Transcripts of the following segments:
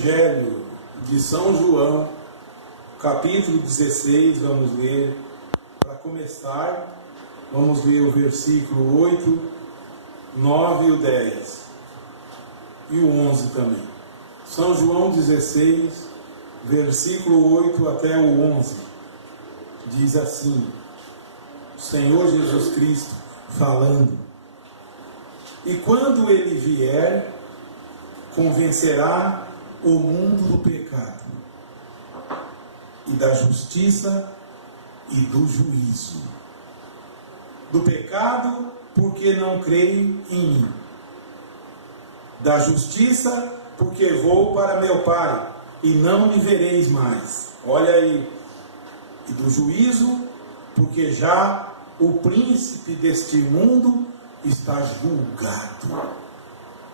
Evangelho de São João, capítulo 16, vamos ler. Para começar, vamos ler o versículo 8, 9 e o 10. E o 11 também. São João 16, versículo 8 até o 11. Diz assim, o Senhor Jesus Cristo falando: E quando ele vier, convencerá o mundo do pecado, e da justiça e do juízo. Do pecado, porque não creem em mim. Da justiça, porque vou para meu Pai, e não me vereis mais. Olha aí. E do juízo, porque já o príncipe deste mundo está julgado.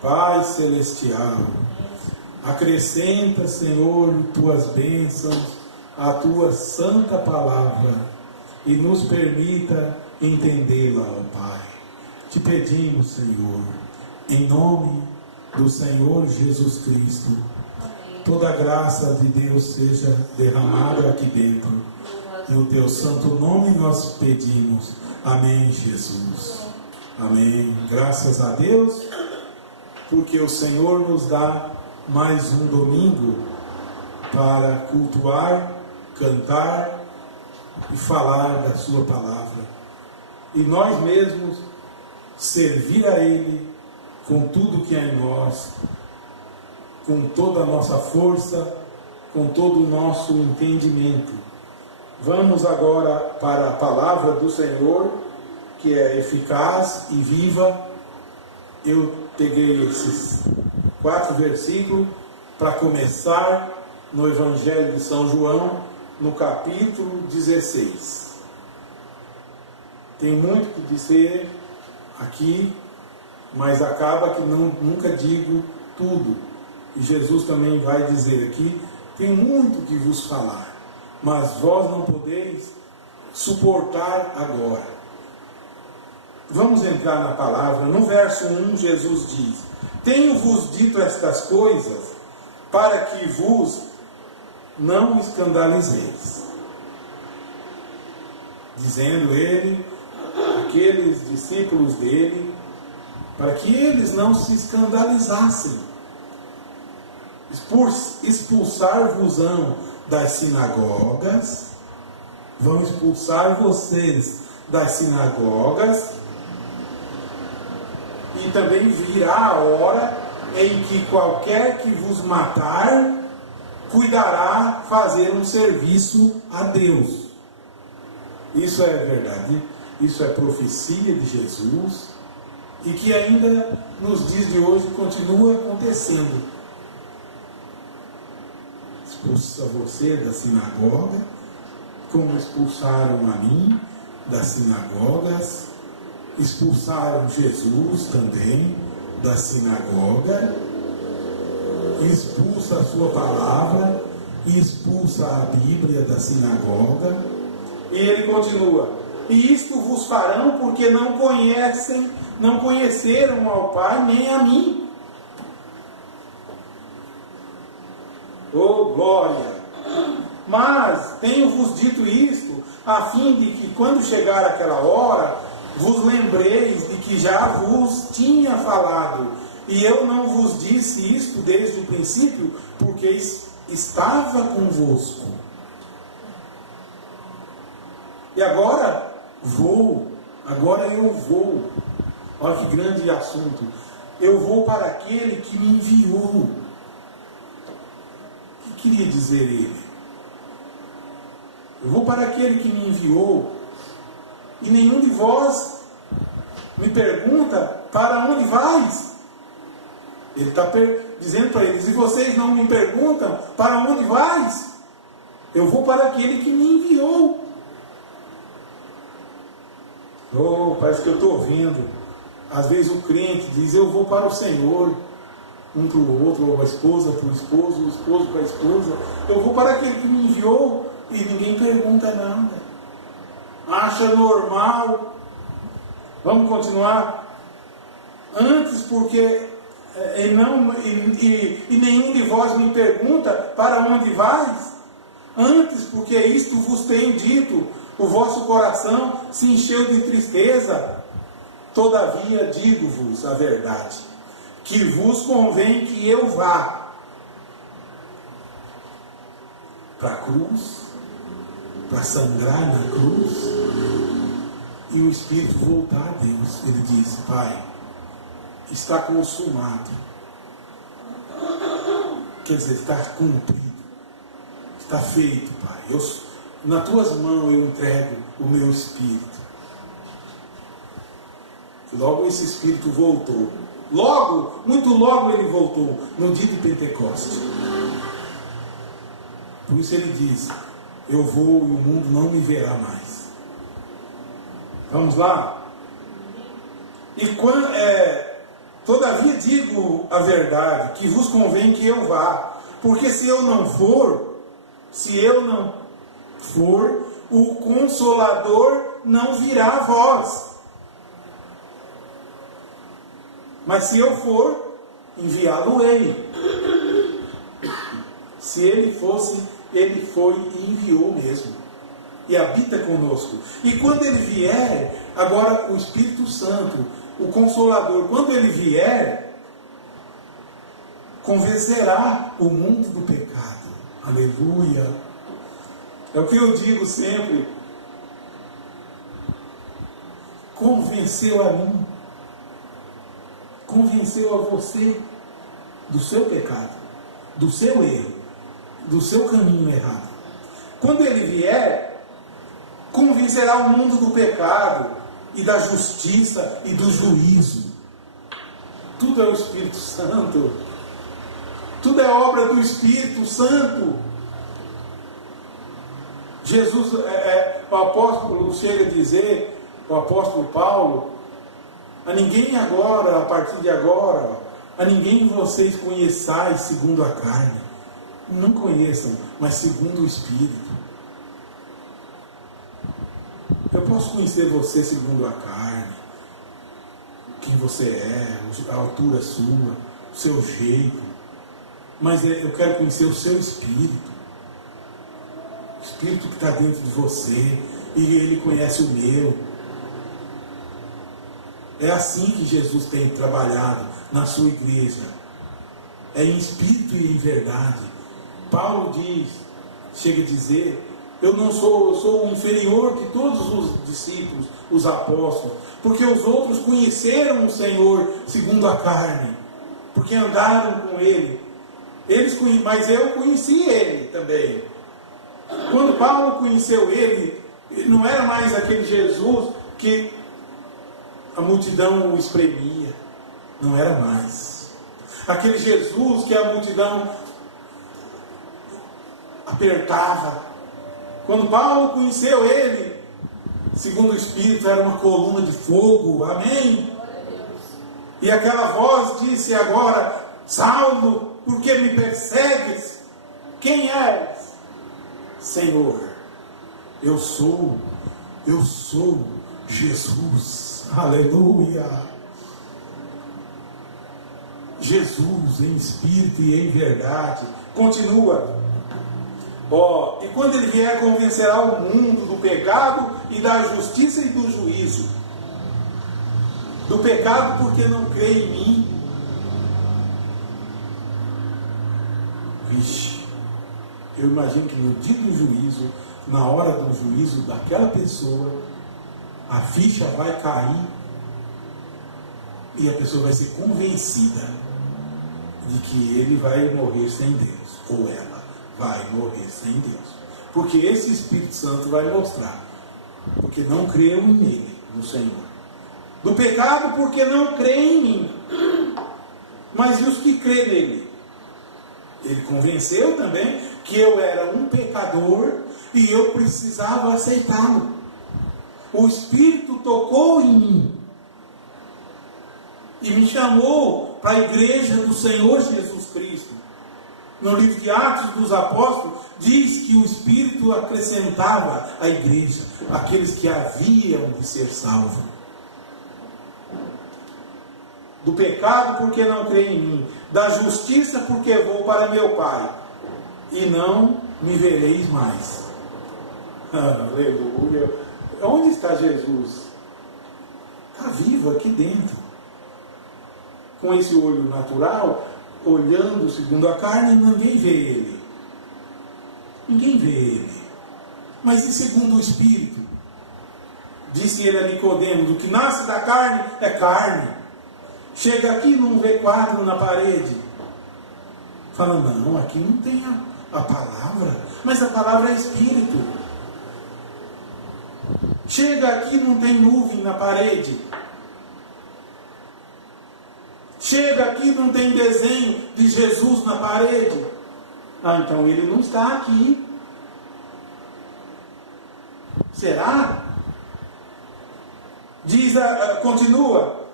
Pai celestial, acrescenta, Senhor, tuas bênçãos à tua santa palavra e nos permita entendê-la, ó Pai. Te pedimos, Senhor, em nome do Senhor Jesus Cristo, toda a graça de Deus seja derramada aqui dentro. No teu santo nome nós pedimos. Amém, Jesus. Amém. Graças a Deus, porque o Senhor nos dá mais um domingo para cultuar, cantar e falar da sua palavra. E nós mesmos servir a Ele com tudo que é em nós, com toda a nossa força, com todo o nosso entendimento. Vamos agora para a palavra do Senhor, que é eficaz e viva. Eu peguei esses 4 versículos para começar no Evangelho de São João, no capítulo 16. Tem muito que dizer aqui, mas acaba que nunca digo tudo. E Jesus também vai dizer aqui, tem muito que vos falar, mas vós não podeis suportar agora. Vamos entrar na palavra. No verso 1, Jesus diz: Tenho-vos dito estas coisas para que vos não escandalizeis. Dizendo ele, aqueles discípulos dele, para que eles não se escandalizassem. Expulsar-vos-ão das sinagogas, vão expulsar vocês das sinagogas, e também virá a hora em que qualquer que vos matar, cuidará fazer um serviço a Deus. Isso é verdade, isso é profecia de Jesus, e que ainda nos dias de hoje continua acontecendo. Expulsa você da sinagoga, como expulsaram a mim das sinagogas, expulsaram Jesus também da sinagoga, expulsa a sua palavra, expulsa a Bíblia da sinagoga. E ele continua: E isto vos farão porque não conheceram ao Pai nem a mim. Oh, glória! Mas tenho-vos dito isto, a fim de que, quando chegar aquela hora, vos lembreis de que já vos tinha falado. E eu não vos disse isto desde o princípio, porque estava convosco. E agora eu vou. Olha que grande assunto. Eu vou para aquele que me enviou. O que queria dizer ele? Eu vou para aquele que me enviou, e nenhum de vós me pergunta: para onde vais? Ele está dizendo para eles: e vocês não me perguntam para onde vais? Eu vou para aquele que me enviou. Oh, parece que eu estou ouvindo. Às vezes o crente diz: eu vou para o Senhor, um para o outro, ou a esposa para o esposo para a esposa. Eu vou para aquele que me enviou, e ninguém pergunta nada. Acha normal. Vamos continuar. Antes, porque e nenhum de vós me pergunta: para onde vais? Antes, porque isto vos tenho dito, o vosso coração se encheu de tristeza. Todavia digo-vos a verdade, que vos convém que eu vá para a cruz, para sangrar na cruz, e o Espírito voltar a Deus. Ele diz: Pai, está consumado. Quer dizer, está cumprido, está feito, Pai. Nas tuas mãos eu entrego o meu Espírito. Logo esse Espírito voltou. Logo, muito logo ele voltou, no dia de Pentecostes. Por isso ele diz: eu vou e o mundo não me verá mais. Vamos lá? E quando, todavia digo a verdade, que vos convém que eu vá, porque se eu não for, o Consolador não virá a vós. Mas se eu for, enviá-lo-ei. Se ele fosse, ele foi e enviou mesmo. E habita conosco. E quando ele vier, agora o Espírito Santo, o Consolador, quando ele vier, convencerá o mundo do pecado. Aleluia. É o que eu digo sempre. Convenceu a mim. Convenceu a você do seu pecado, do seu erro, do seu caminho errado. Quando ele vier, convencerá o mundo do pecado e da justiça e do juízo. Tudo é o Espírito Santo. Tudo é obra do Espírito Santo. Jesus, o apóstolo chega a dizer, o apóstolo Paulo: a ninguém agora, a partir de agora, a ninguém vocês conheçais segundo a carne. Não conheçam, mas segundo o Espírito. Eu posso conhecer você segundo a carne, quem você é, a altura sua, o seu jeito, mas eu quero conhecer o seu Espírito. O Espírito que está dentro de você, e ele conhece o meu. É assim que Jesus tem trabalhado na sua igreja. É em espírito e em verdade. Paulo diz, chega a dizer: eu sou inferior que todos os discípulos, os apóstolos, porque os outros conheceram o Senhor segundo a carne, porque andaram com Ele. Mas eu conheci Ele também. Quando Paulo conheceu Ele, não era mais aquele Jesus que a multidão o espremia. Não era mais aquele Jesus que a multidão apertava. Quando Paulo conheceu ele, segundo o Espírito, era uma coluna de fogo. Amém? E aquela voz disse agora: Saulo, por que me persegues? Quem és? Senhor, eu sou Jesus. Aleluia. Jesus em espírito e em verdade. Continua. E quando ele vier, convencerá o mundo do pecado e da justiça e do juízo. Do pecado porque não crê em mim. Vixe, eu imagino que no dia do juízo, na hora do juízo daquela pessoa, a ficha vai cair e a pessoa vai ser convencida de que ele vai morrer sem Deus, ou ela vai morrer sem Deus, porque esse Espírito Santo vai mostrar, porque não creu nele, no Senhor. Do pecado porque não crê em mim, mas e os que crê nele? Ele convenceu também que eu era um pecador e eu precisava aceitá-lo. O Espírito tocou em mim e me chamou para a igreja do Senhor Jesus Cristo. No livro de Atos dos Apóstolos, diz que o Espírito acrescentava à igreja aqueles que haviam de ser salvos. do pecado porque não crê em mim, da justiça porque vou para meu Pai, e não me vereis mais. Aleluia! Onde está Jesus? Está vivo aqui dentro. Com esse olho natural, olhando segundo a carne, ninguém vê Ele. Ninguém vê Ele. Mas e segundo o Espírito? Disse ele a Nicodemo, do que nasce da carne é carne. Chega aqui e não vê quadro na parede. Fala, não, aqui não tem a palavra. Mas a palavra é Espírito. Chega aqui e não tem nuvem na parede. Chega aqui e não tem desenho de Jesus na parede. Então ele não está aqui. Será? Diz, continua,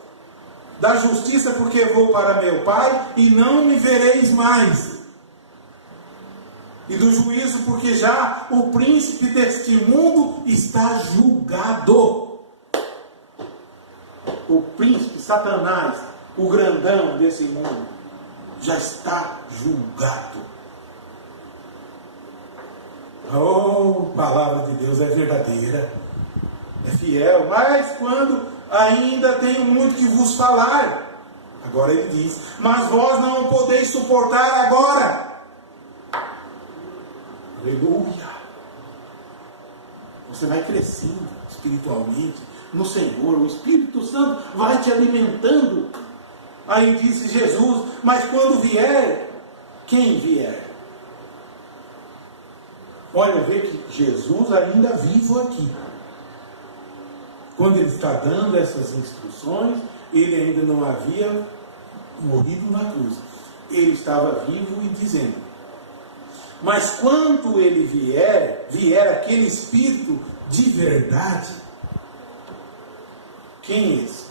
da justiça porque vou para meu Pai e não me vereis mais, e do juízo porque já o príncipe deste mundo está julgado. O príncipe Satanás, o grandão desse mundo, já está julgado. Oh, a palavra de Deus é verdadeira, é fiel, mas quando ainda tenho muito que vos falar, agora ele diz, mas vós não o podeis suportar agora. Aleluia! Você vai crescendo espiritualmente no Senhor, o Espírito Santo vai te alimentando. Aí disse Jesus, mas quando vier, quem vier? Olha, vê que Jesus ainda vivo aqui. Quando ele está dando essas instruções, ele ainda não havia morrido na cruz. Ele estava vivo e dizendo. Mas quando ele vier aquele Espírito de verdade, quem é esse?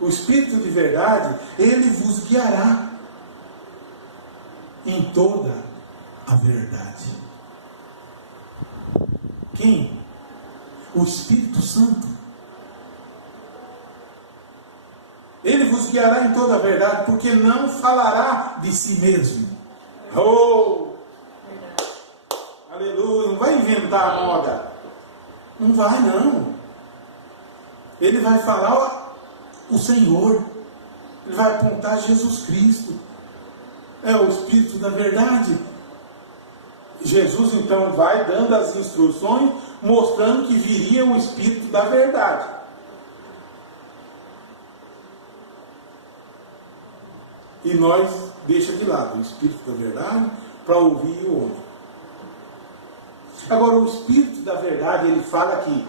O Espírito de verdade, ele vos guiará em toda a verdade. Quem? O Espírito Santo. Ele vos guiará em toda a verdade, porque não falará de si mesmo. Oh! Aleluia! Não vai inventar a moda. Não vai, não. Ele vai falar o Senhor. Ele vai apontar Jesus Cristo. É o Espírito da verdade. Jesus então vai dando as instruções, mostrando que viria o Espírito da verdade. E nós deixa de lado o Espírito da verdade para ouvir o homem. Agora o Espírito da verdade, ele fala que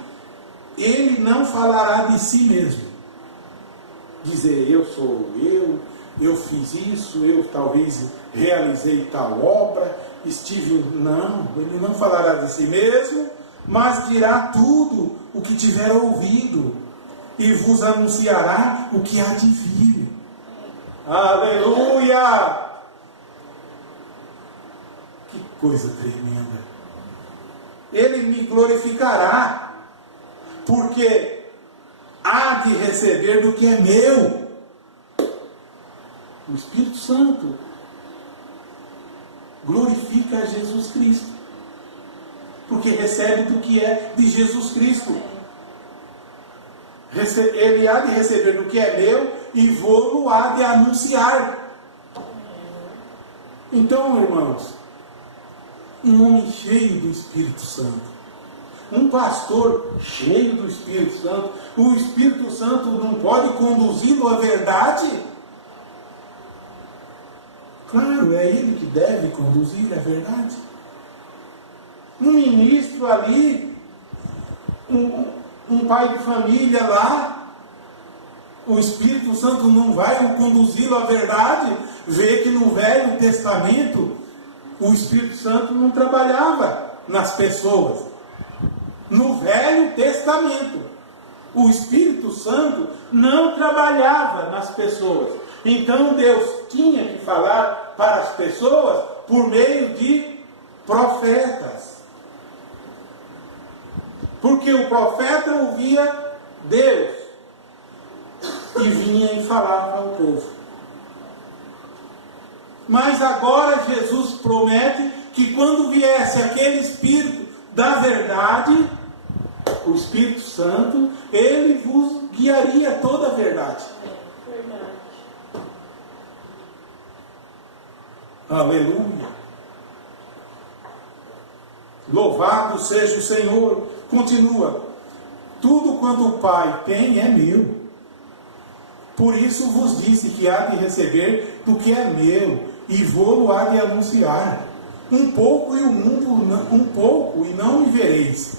ele não falará de si mesmo. Dizer eu sou eu fiz isso, eu talvez realizei tal obra, não, ele não falará de si mesmo, mas dirá tudo o que tiver ouvido e vos anunciará o que há de vir. Aleluia! Que coisa tremenda! Ele me glorificará, porque há de receber do que é meu. O Espírito Santo glorifica a Jesus Cristo, porque recebe do que é de Jesus Cristo. Ele há de receber do que é meu e vou-lo há de anunciar. Então, irmãos, um homem cheio do Espírito Santo, um pastor cheio do Espírito Santo, o Espírito Santo não pode conduzi-lo à verdade? Claro, é ele que deve conduzir a verdade. Um ministro ali, um pai de família lá, o Espírito Santo não vai conduzi-lo à verdade. Vê que no Velho Testamento o Espírito Santo não trabalhava nas pessoas. No Velho Testamento o Espírito Santo não trabalhava nas pessoas. Então Deus tinha que falar para as pessoas por meio de profetas. Porque o profeta ouvia Deus e vinha vinha e falava ao povo. Mas agora Jesus promete que quando viesse aquele Espírito da verdade, o Espírito Santo, ele vos guiaria toda a verdade. Verdade. Aleluia. Louvado seja o Senhor. Continua. Tudo quanto o Pai tem é meu. Por isso vos disse que há de receber do que é meu, e vou-lo há de anunciar. Um pouco e não me vereis,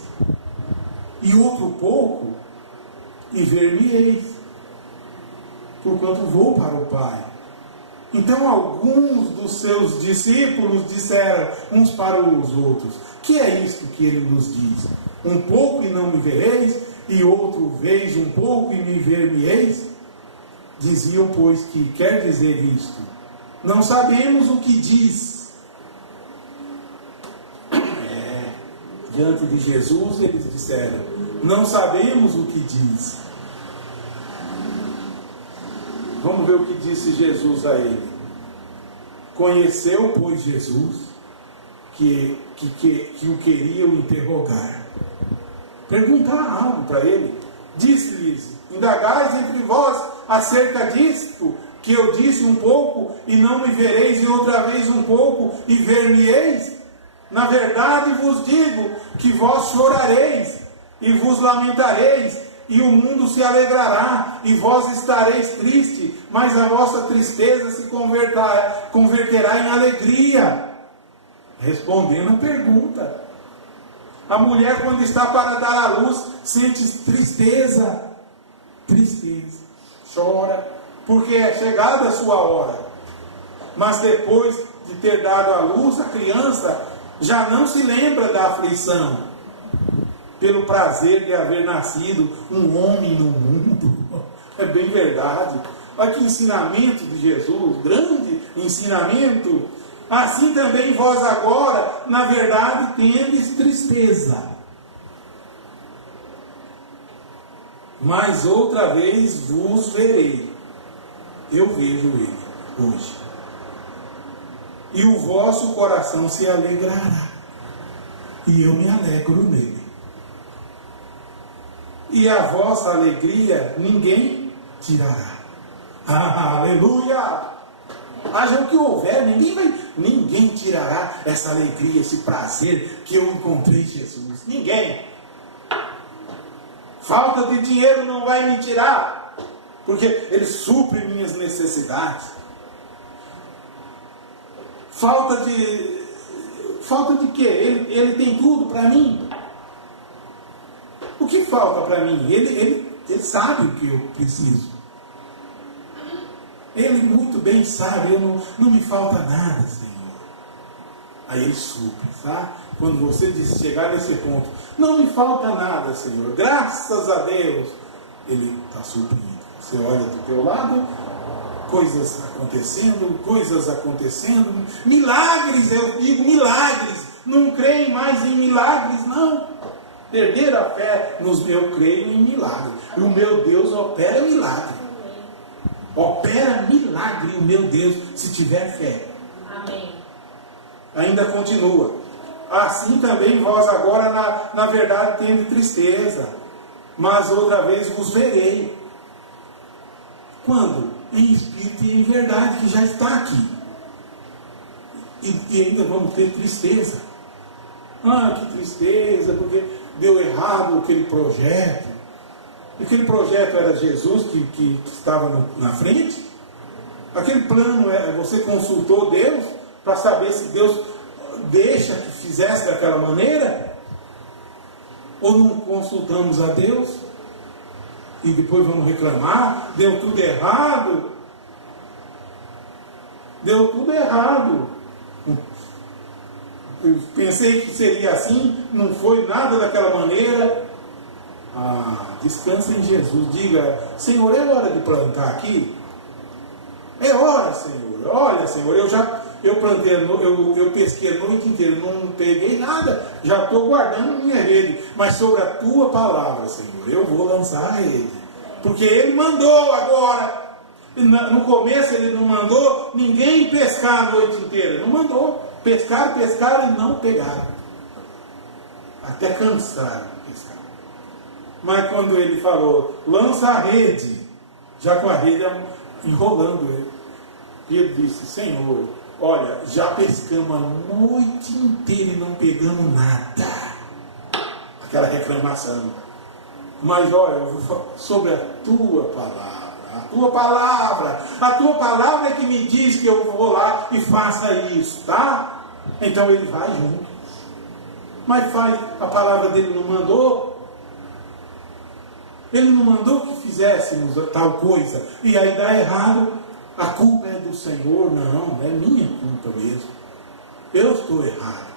e outro pouco e ver-me-eis, porquanto vou para o Pai. Então alguns dos seus discípulos disseram uns para os outros: que é isto que ele nos diz? Um pouco e não me vereis, e outro vez um pouco e me ver-me-eis? Diziam, pois, que quer dizer isto: não sabemos o que diz. Diante de Jesus eles disseram: não sabemos o que diz. Vamos ver o que disse Jesus a ele. Conheceu, pois, Jesus que o queriam interrogar, perguntar algo para ele. Disse-lhes: indagais entre vós acerca disto, que eu disse um pouco e não me vereis, e outra vez um pouco e ver-me-eis? Na verdade vos digo que vós chorareis e vos lamentareis, e o mundo se alegrará, e vós estareis tristes, mas a vossa tristeza se converterá em alegria. Respondendo a pergunta, a mulher, quando está para dar à luz, sente tristeza, chora, porque é chegada a sua hora. Mas depois de ter dado à luz, a criança já não se lembra da aflição, pelo prazer de haver nascido um homem no mundo. É bem verdade. Olha que ensinamento de Jesus, grande ensinamento. Assim também vós agora, na verdade, tendes tristeza, mas outra vez vos verei. Eu vejo ele hoje, e o vosso coração se alegrará, e eu me alegro nele. E a vossa alegria ninguém tirará. Aleluia! Haja o que houver, ninguém tirará essa alegria, esse prazer que eu encontrei Jesus. Ninguém. Falta de dinheiro não vai me tirar, porque ele supre minhas necessidades. Falta de quê? Ele tem tudo para mim. O que falta para mim? Ele sabe o que eu preciso. Ele muito bem sabe, não me falta nada, Senhor. Aí ele supre, tá? Quando você chegar nesse ponto, não me falta nada, Senhor, graças a Deus, ele está suprindo. Você olha do teu lado, coisas acontecendo, milagres, eu digo milagres, não creem mais em milagres, não. Perder a fé eu creio em milagres, e o meu Deus opera milagre. Opera milagre o meu Deus, se tiver fé. Amém. Ainda continua. Assim também vós agora, na verdade, tendes tristeza, mas outra vez vos verei. Quando? Em espírito e em verdade, que já está aqui. E ainda vamos ter tristeza. Ah, que tristeza, porque deu errado aquele projeto. Aquele projeto era Jesus que estava na frente? Aquele plano, você consultou Deus para saber se Deus deixa que fizesse daquela maneira? Ou não consultamos a Deus? E depois vamos reclamar? Deu tudo errado? Deu tudo errado. Eu pensei que seria assim, não foi nada daquela maneira. Descansa em Jesus. Diga: Senhor, é hora de plantar aqui? É hora, Senhor. Olha, Senhor, eu plantei, eu pesquei a noite inteira, não peguei nada, já estou guardando minha rede, mas sobre a tua palavra, Senhor, eu vou lançar a rede, porque Ele mandou agora. No começo ele não mandou ninguém pescar a noite inteira. Ele não mandou. Pescaram e não pegaram. Até cansaram de pescar. Mas quando ele falou, lança a rede, já com a rede enrolando ele. E ele disse, Senhor, olha, já pescamos a noite inteira e não pegamos nada. Aquela reclamação. Mas olha, sobre a tua palavra. A tua palavra é que me diz que eu vou lá e faça isso, tá? Então ele vai junto. Mas faz, a palavra dele não mandou. Ele não mandou que fizéssemos tal coisa. E aí dá errado. A culpa é do Senhor. Não, é minha culpa mesmo. Eu estou errado.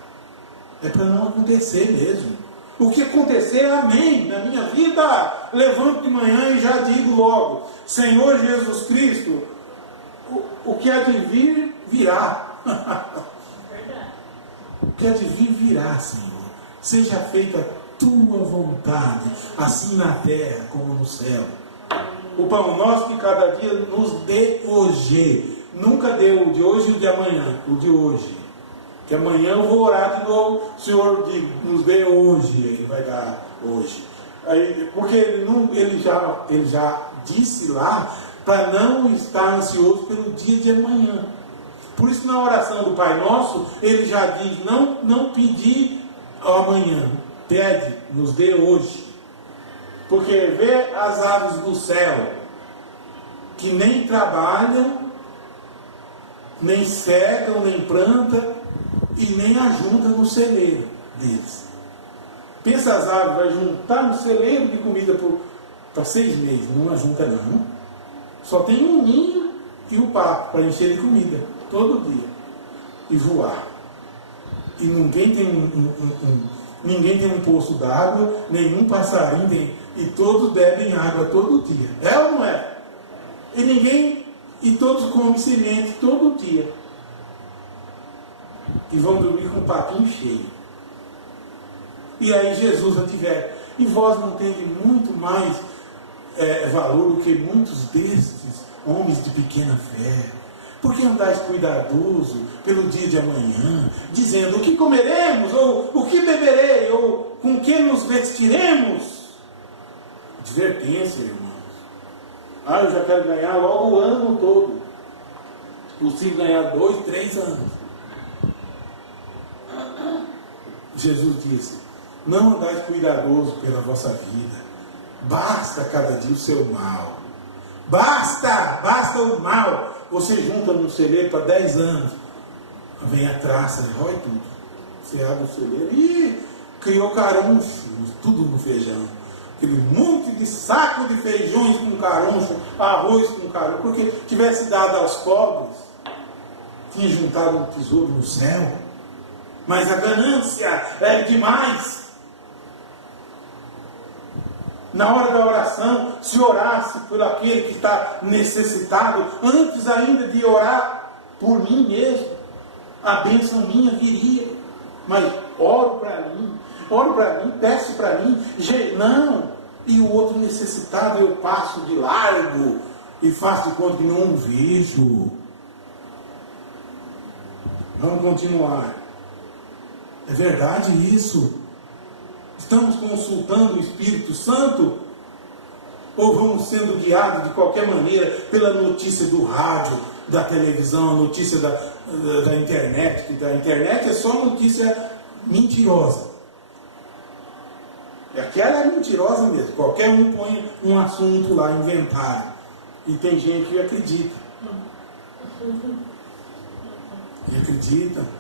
É para não acontecer mesmo. O que acontecer, amém, na minha vida. Levanto de manhã e já digo logo, Senhor Jesus Cristo, o que há de vir, virá. O que há de vir, virá, Senhor. Seja feita a tua vontade, assim na terra como no céu. O pão nosso que cada dia nos dê hoje. Nunca deu o de hoje e o de amanhã, o de hoje. Que amanhã eu vou orar de novo, o Senhor nos dê hoje, Ele vai dar hoje. Aí, porque ele já disse lá para não estar ansioso pelo dia de amanhã. Por isso na oração do Pai Nosso, ele já diz, não pedir ao amanhã, pede, nos dê hoje. Porque vê as aves do céu, que nem trabalham, nem cegam, nem plantam, e nem ajunta no celeiro deles. Pensa as aves, vai juntar no celeiro de comida para 6 meses. Não ajunta não. Só tem um ninho e um papo para encher de comida, todo dia. E voar. E ninguém tem um poço d'água, nenhum passarinho tem, e todos bebem água todo dia. É ou não é? E todos comem semente todo dia. E vão dormir com o papinho cheio. E aí Jesus não tiver. E vós não tendes muito mais valor do que muitos destes homens de pequena fé. Por que andais cuidadoso pelo dia de amanhã, dizendo o que comeremos, ou o que beberei, ou com que nos vestiremos? Advertência, irmãos. Eu já quero ganhar logo o ano todo. Se possível ganhar 2, 3 anos. Jesus disse, não andais cuidadoso pela vossa vida, basta cada dia o seu mal, basta o mal. Você junta no celeiro para 10 anos, vem a traça, rói tudo, você abre o celeiro e criou caroço, tudo no feijão, aquele monte de saco de feijões com caroço, arroz com caroço, porque tivesse dado aos pobres, tinha juntado um tesouro no céu. Mas a ganância é demais. Na hora da oração, se orasse por aquele que está necessitado, antes ainda de orar por mim mesmo, a bênção minha viria. Mas oro para mim, peço para mim, não. E o outro necessitado eu passo de largo e faço de conta que não o vejo. Vamos continuar. É verdade isso? Estamos consultando o Espírito Santo? Ou vamos sendo guiados de qualquer maneira pela notícia do rádio, da televisão, a notícia da internet? Que da internet é só notícia mentirosa. E aquela é mentirosa mesmo. Qualquer um põe um assunto lá inventado. E tem gente que acredita. E acredita.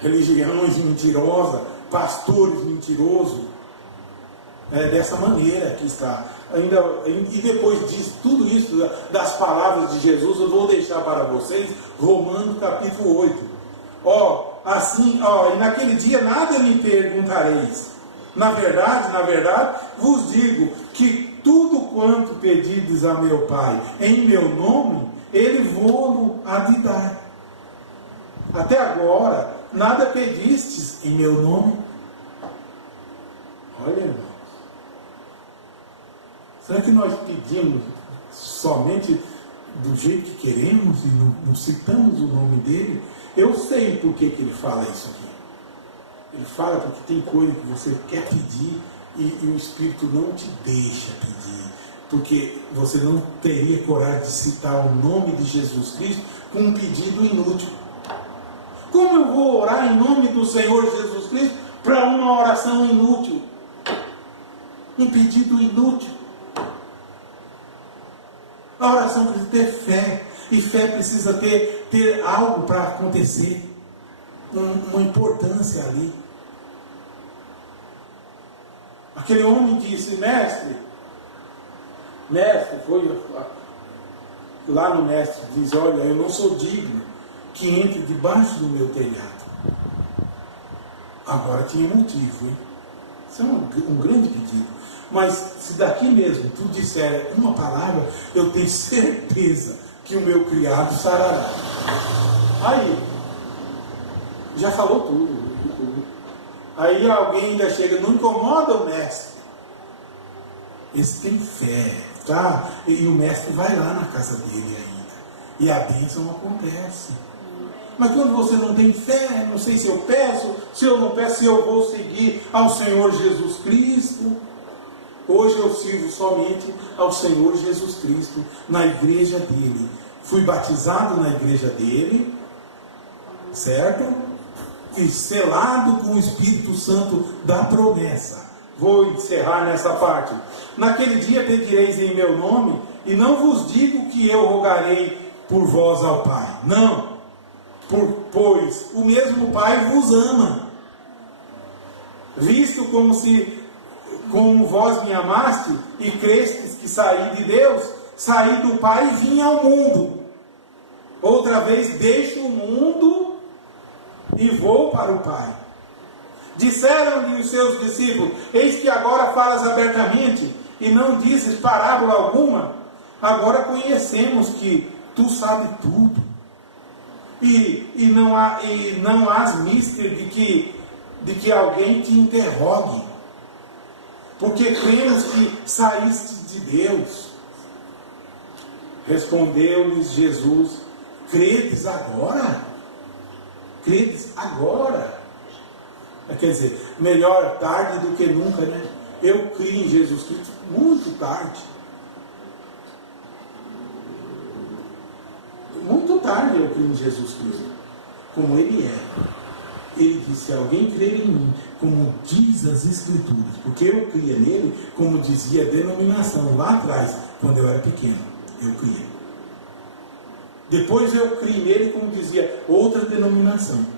Religiões mentirosas, pastores mentirosos. É dessa maneira que está. E depois disso, tudo isso, das palavras de Jesus, eu vou deixar para vocês Romanos capítulo 8. E naquele dia nada me perguntareis. Na verdade, vos digo que tudo quanto pedides a meu Pai em meu nome, Ele vou-lo há de dar. Até agora, nada pedistes em meu nome. Olha, irmãos. Será que nós pedimos somente do jeito que queremos e não citamos o nome dele, eu sei por que ele fala isso aqui. Ele fala porque tem coisa que você quer pedir e o Espírito não te deixa pedir, porque você não teria coragem de citar o nome de Jesus Cristo com um pedido inútil. Como eu vou orar em nome do Senhor Jesus Cristo para uma oração inútil? Um pedido inútil. A oração precisa ter fé, e fé precisa ter algo para acontecer, uma importância ali. Aquele homem disse: mestre, foi lá no mestre, diz: olha, eu não sou digno que entre debaixo do meu telhado. Agora tinha motivo, hein? Isso é um grande pedido. Mas se daqui mesmo tu disser uma palavra, eu tenho certeza que o meu criado sarará. Aí, já falou tudo. Aí alguém ainda chega: não incomoda o mestre. Esse tem fé, tá? E o mestre vai lá na casa dele ainda. E a bênção acontece. Mas quando você não tem fé, não sei se eu peço, se eu não peço, se eu vou seguir ao Senhor Jesus Cristo. Hoje eu sirvo somente ao Senhor Jesus Cristo, na igreja dele. Fui batizado na igreja dele, certo? E selado com o Espírito Santo da promessa. Vou encerrar nessa parte. Naquele dia pedireis em meu nome, e não vos digo que eu rogarei por vós ao Pai. Não, pois o mesmo Pai vos ama, visto como vós me amaste e crestes que saí de Deus, saí do Pai e vim ao mundo. Outra vez deixo o mundo e vou para o Pai. Disseram-lhe os seus discípulos: eis que agora falas abertamente e não dizes parábola alguma. Agora conhecemos que tu sabes tudo e não há mister de que alguém te interrogue, porque cremos que saíste de Deus. Respondeu-lhes Jesus: credes agora? Credes agora? Quer dizer, melhor tarde do que nunca, né? Eu criei em Jesus Cristo muito tarde. Muito tarde eu criei em Jesus Cristo, como Ele é. Ele disse: se alguém crer em mim, como diz as Escrituras, porque eu cria nele, como dizia a denominação lá atrás, quando eu era pequeno, eu criei. Depois eu criei nele, como dizia outra denominação.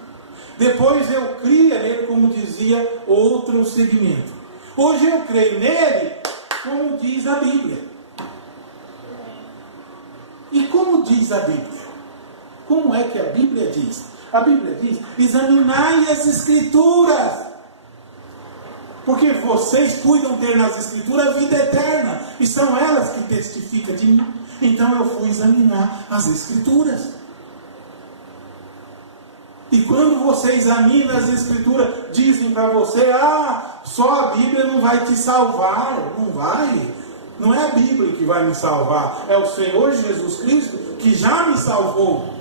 Depois eu cria nele, como dizia outro segmento. Hoje eu creio nele, como diz a Bíblia. E como diz a Bíblia? Como é que a Bíblia diz? A Bíblia diz: examinai as Escrituras, porque vocês cuidam ter nas Escrituras a vida eterna, e são elas que testificam de mim. Então eu fui examinar as Escrituras. E quando você examina as Escrituras, dizem para você: só a Bíblia não vai te salvar. Não vai. Não é a Bíblia que vai me salvar, é o Senhor Jesus Cristo que já me salvou.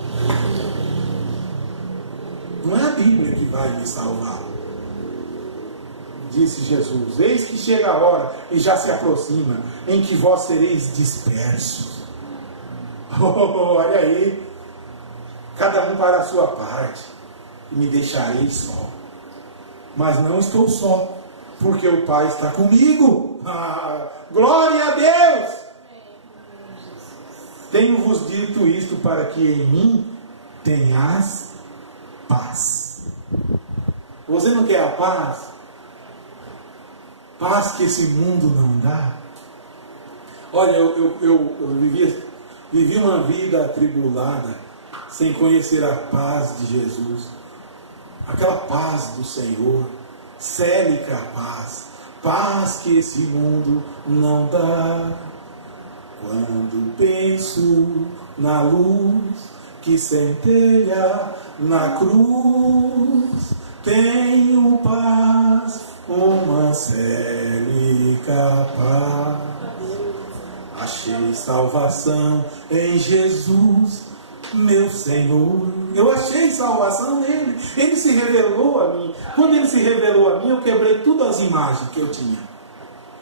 Não é a Bíblia que vai me salvar. Disse Jesus: eis que chega a hora, e já se aproxima, em que vós sereis dispersos. Olha aí, cada um para a sua parte, e me deixarei só. Mas não estou só, porque o Pai está comigo. Glória a Deus! Tenho-vos dito isto para que em mim tenhas paz. Você não quer a paz? Paz que esse mundo não dá? Olha, eu vivi uma vida atribulada, sem conhecer a paz de Jesus. Aquela paz do Senhor, célica paz, paz que esse mundo não dá. Quando penso na luz que centelha na cruz, tenho paz, uma célica paz. achei salvação em Jesus, meu Senhor. Eu achei salvação nele. Ele se revelou a mim. Quando ele se revelou a mim, eu quebrei todas as imagens que eu tinha.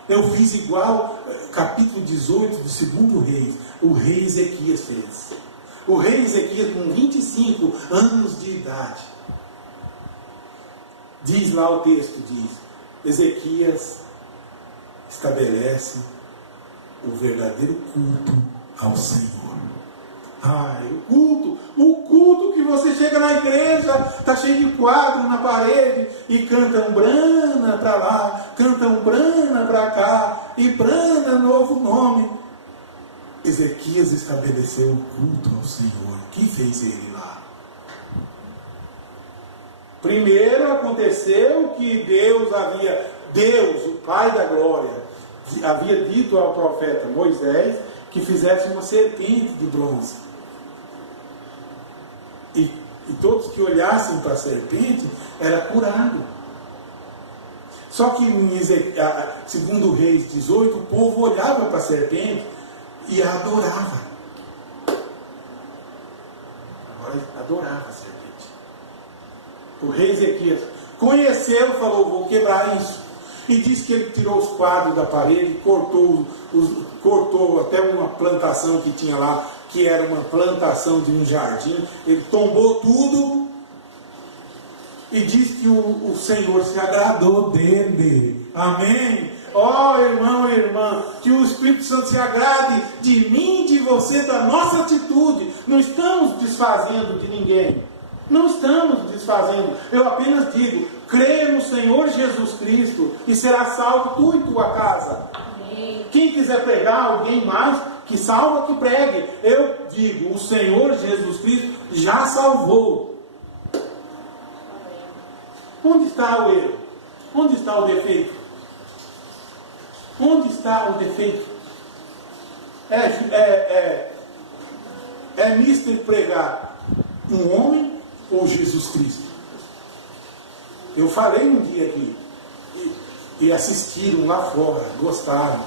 Eu fiz igual capítulo 18 do 2º Reis. O rei Ezequias fez. O rei Ezequias, com 25 anos de idade, diz lá o texto, diz: Ezequias estabelece o verdadeiro culto ao Senhor. Ai, o culto que você chega na igreja, está cheio de quadros na parede, e canta um brana para lá, canta um brana para cá, e brana novo nome. Ezequias estabeleceu o culto ao Senhor. O que fez ele lá? Primeiro aconteceu que Deus, o Pai da Glória, havia dito ao profeta Moisés que fizesse uma serpente de bronze. E todos que olhassem para a serpente era curado. Só que segundo Reis 18, o povo olhava para a serpente e a adorava. Agora adorava a serpente. O rei Ezequias conheceu, falou: vou quebrar isso. E disse que ele tirou os quadros da parede, cortou até uma plantação que tinha lá, que era uma plantação de um jardim. Ele tombou tudo e disse que o Senhor se agradou dele. Amém? Ó irmão e irmã, que o Espírito Santo se agrade de mim, de você, da nossa atitude. Não estamos desfazendo de ninguém. Não estamos desfazendo. Eu apenas digo: crê no Senhor Jesus Cristo e será salvo tu e tua casa. Amém. Quem quiser pregar alguém mais, que salva, que pregue. Eu digo: o Senhor Jesus Cristo já salvou. Onde está o erro? Onde está o defeito? Onde está o defeito? É mister pregar um homem ou Jesus Cristo? Eu falei um dia aqui, e assistiram lá fora, gostaram.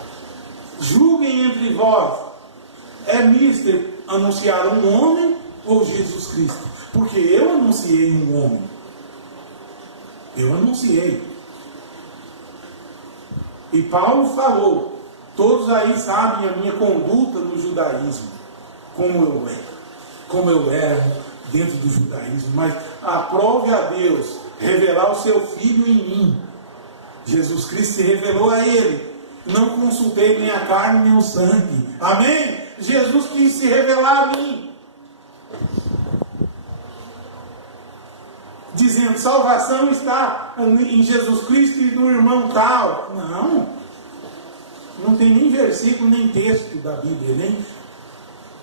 Julguem entre vós, é mister anunciar um homem ou Jesus Cristo? Porque eu anunciei um homem. Eu anunciei. E Paulo falou: todos aí sabem a minha conduta no judaísmo, como eu era dentro do judaísmo, mas aprove a Deus revelar o seu Filho em mim. Jesus Cristo se revelou a ele. Não consultei nem a carne nem o sangue. Amém? Jesus quis se revelar a mim, dizendo: salvação está em Jesus Cristo e no irmão tal. Não tem nem versículo, nem texto da Bíblia, nem.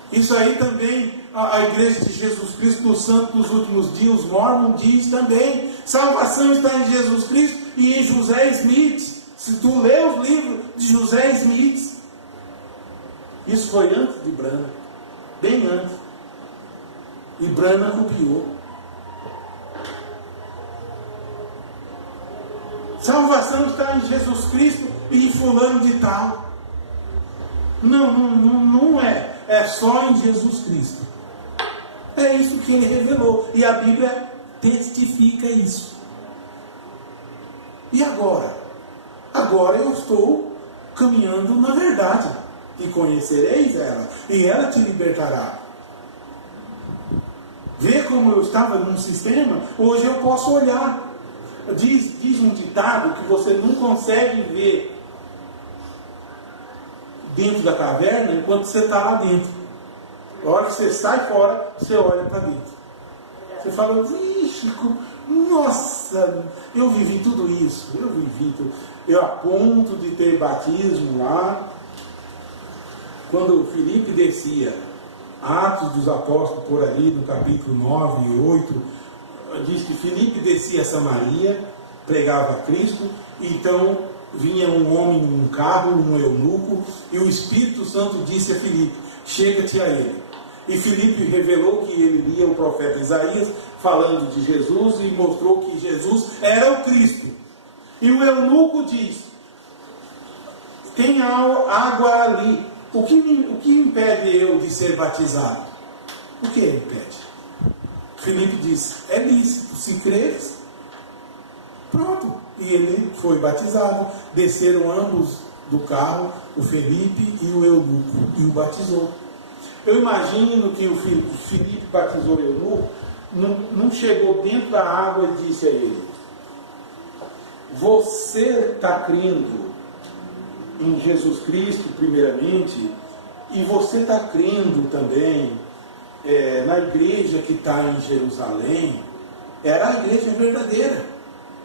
Isso aí também a Igreja de Jesus Cristo dos Santos dos Últimos Dias, Mormon, diz também: salvação está em Jesus Cristo e em José Smith. Se tu lê os livros de José Smith, isso foi antes de Branham, bem antes, e Branham copiou. Salvação está em Jesus Cristo e em fulano de tal. Não é. É só em Jesus Cristo. É isso que ele revelou. E a Bíblia testifica isso. E agora? Agora eu estou caminhando na verdade. E conhecereis ela. E ela te libertará. Vê como eu estava num sistema? Hoje eu posso olhar. Diz um ditado que você não consegue ver dentro da caverna enquanto você está lá dentro. A hora que você sai fora, você olha para dentro. Você fala: vixe, nossa, eu vivi tudo isso. Eu a ponto de ter batismo lá. Quando Filipe descia, Atos dos Apóstolos, por ali no capítulo 9 e 8, diz que Filipe descia a Samaria, pregava a Cristo, e então vinha um homem num carro, um eunuco, e o Espírito Santo disse a Filipe: chega-te a ele. E Filipe revelou que ele lia o profeta Isaías falando de Jesus e mostrou que Jesus era o Cristo. E o eunuco diz: tem água ali, O que impede eu de ser batizado? O que impede? Filipe disse, é lícito, se creres. Pronto. E ele foi batizado. Desceram ambos do carro, o Felipe e o eunuco, e o batizou. Eu imagino que o Filipe batizou o eunuco, não chegou dentro da água e disse a ele: você está crendo em Jesus Cristo primeiramente, e você está crendo também na igreja que está em Jerusalém. Era a igreja verdadeira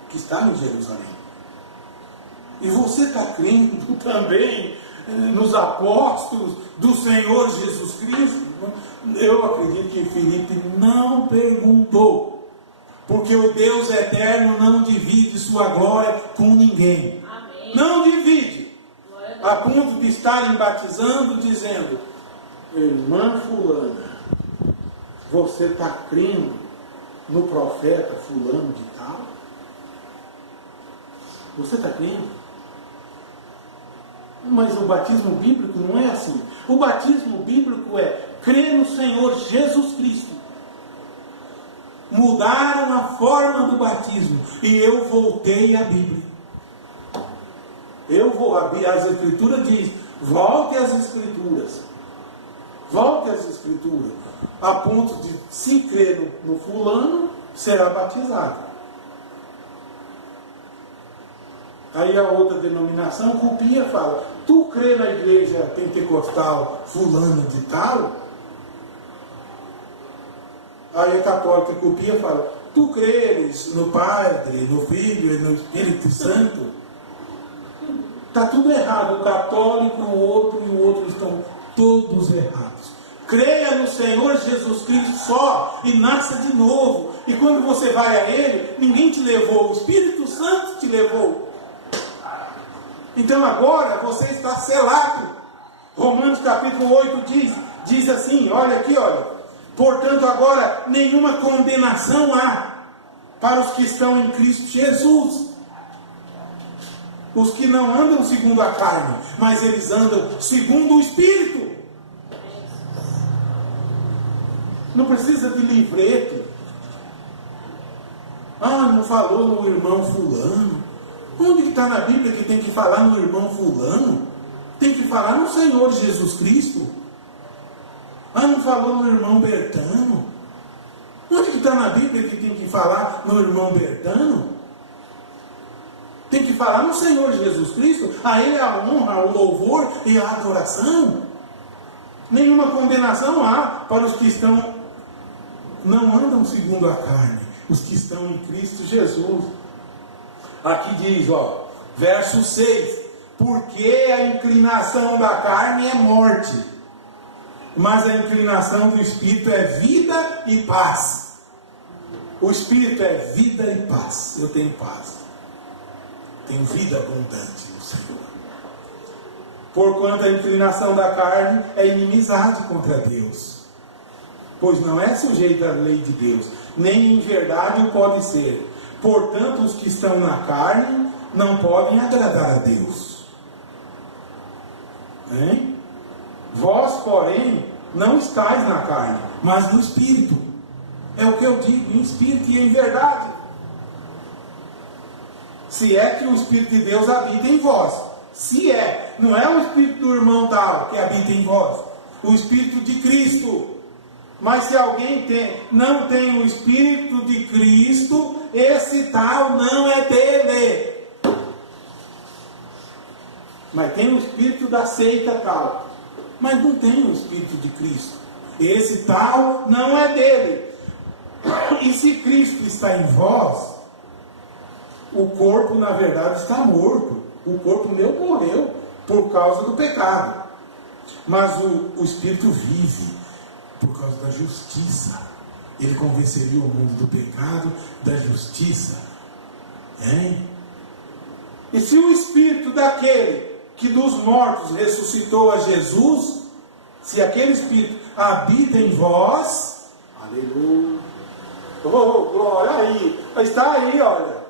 que está em Jerusalém. E você está crendo também nos apóstolos do Senhor Jesus Cristo? Eu acredito que Filipe não perguntou, porque o Deus eterno não divide sua glória com ninguém. Amém. Não divide, a ponto de estarem batizando, dizendo: irmã fulana, você está crendo no profeta fulano de tal? Você está crendo? Mas o batismo bíblico não é assim. O batismo bíblico é crer no Senhor Jesus Cristo. Mudaram a forma do batismo, e eu voltei à Bíblia. As Escrituras dizem: volte às Escrituras. Volte às Escrituras. A ponto de, se crer no fulano, será batizado. Aí a outra denominação copia e fala: tu crê na igreja pentecostal fulano de tal? Aí a católica copia e fala: tu creres no Padre, no Filho e no Espírito Santo? Está tudo errado. O católico, o outro estão todos errados. Creia no Senhor Jesus Cristo só e nasça de novo. E quando você vai a Ele, ninguém te levou, o Espírito Santo te levou. Então agora você está selado. Romanos capítulo 8 diz assim, olha aqui, olha: portanto agora nenhuma condenação há para os que estão em Cristo Jesus, os que não andam segundo a carne, mas eles andam segundo o Espírito. Não precisa de livreto. Não falou no irmão fulano. Onde está na Bíblia que tem que falar no irmão fulano? Tem que falar no Senhor Jesus Cristo. Não falou no irmão Bertano. Onde que está na Bíblia que tem que falar no irmão Bertano? Tem que falar no Senhor Jesus Cristo. A Ele a honra, o louvor e a adoração. Nenhuma condenação há para os que não andam segundo a carne, os que estão em Cristo Jesus. Aqui diz, verso 6: porque a inclinação da carne é morte, mas a inclinação do Espírito é vida e paz. O Espírito é vida e paz. Eu tenho paz, tenho vida abundante no Senhor. Porquanto a inclinação da carne é inimizade contra Deus, pois não é sujeita à lei de Deus, nem em verdade o pode ser. Portanto, os que estão na carne não podem agradar a Deus. Hein? Vós, porém, não estáis na carne, mas no Espírito. É o que eu digo, em Espírito e em verdade. Se é que o Espírito de Deus habita em vós. Se é, não é o Espírito do irmão tal que habita em vós, o Espírito de Cristo. Mas se alguém não tem o Espírito de Cristo, esse tal não é dele. Mas tem o Espírito da seita tal, mas não tem o Espírito de Cristo. Esse tal não é dele. E se Cristo está em vós, o corpo na verdade está morto. O corpo meu morreu por causa do pecado, mas o Espírito vive por causa da justiça. Ele convenceria o mundo do pecado, da justiça. Hein? E se o Espírito daquele que dos mortos ressuscitou a Jesus, se aquele Espírito habita em vós, aleluia, glória, aí, está aí, olha,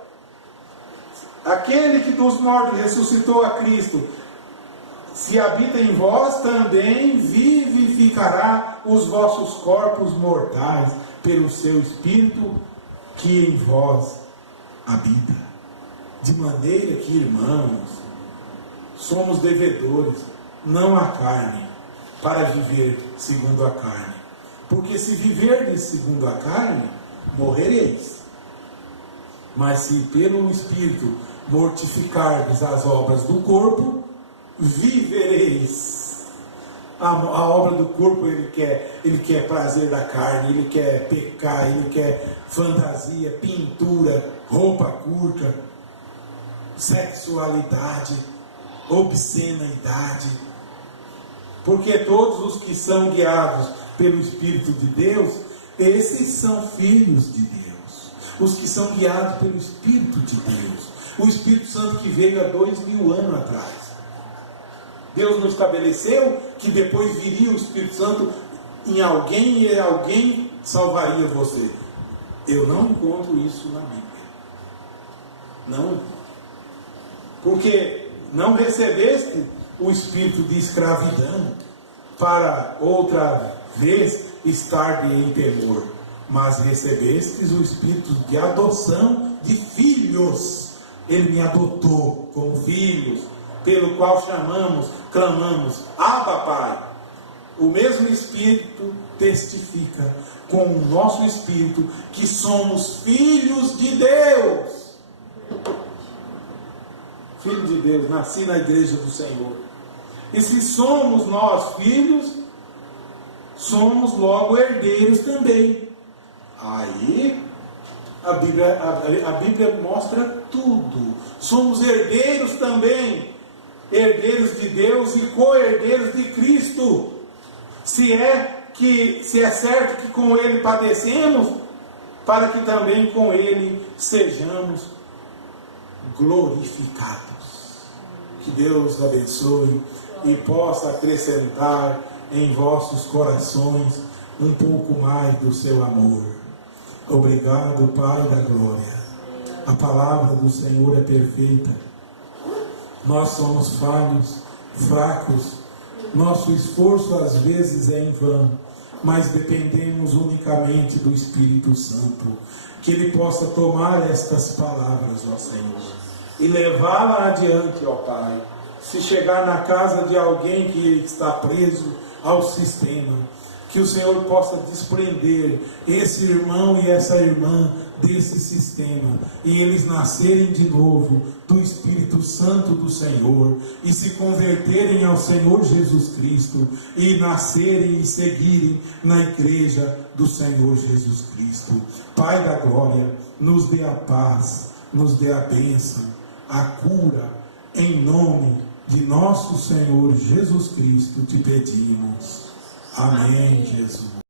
aquele que dos mortos ressuscitou a Cristo, se habita em vós, também vivificará os vossos corpos mortais pelo seu Espírito que em vós habita. De maneira que, irmãos, somos devedores, não à carne, para viver segundo a carne. Porque se viverdes segundo a carne, morrereis. Mas se pelo Espírito mortificardes as obras do corpo, vivereis. A obra do corpo, ele quer prazer da carne, ele quer pecar, ele quer fantasia, pintura, roupa curta, sexualidade, obscenidade. Porque todos os que são guiados pelo Espírito de Deus, esses são filhos de Deus. Os que são guiados pelo Espírito de Deus. O Espírito Santo que veio há 2000 anos atrás. Deus nos estabeleceu que depois viria o Espírito Santo em alguém e alguém salvaria você. Eu não encontro isso na Bíblia. Não. Porque não recebeste o espírito de escravidão para outra vez estar em temor, mas recebestes o espírito de adoção de filhos. Ele me adotou como filhos, pelo qual clamamos, Abba, Pai. O mesmo Espírito testifica com o nosso Espírito que somos filhos de Deus. Filho de Deus, nasci na igreja do Senhor. E se somos nós filhos, somos logo herdeiros também. Aí a Bíblia mostra tudo. Somos herdeiros também. Herdeiros de Deus e co-herdeiros de Cristo. Se é certo que com Ele padecemos, para que também com Ele sejamos glorificados. Que Deus abençoe e possa acrescentar em vossos corações um pouco mais do seu amor. Obrigado, Pai da glória. A palavra do Senhor é perfeita. Nós somos falhos, fracos. Nosso esforço às vezes é em vão, mas dependemos unicamente do Espírito Santo. Que Ele possa tomar estas palavras, ó Senhor, e levá-la adiante, ó Pai. Se chegar na casa de alguém que está preso ao sistema, que o Senhor possa desprender esse irmão e essa irmã desse sistema, e eles nascerem de novo do Espírito Santo do Senhor, e se converterem ao Senhor Jesus Cristo, e nascerem e seguirem na igreja do Senhor Jesus Cristo. Pai da glória, nos dê a paz, nos dê a bênção, a cura, em nome de nosso Senhor Jesus Cristo te pedimos. Amém, Jesus.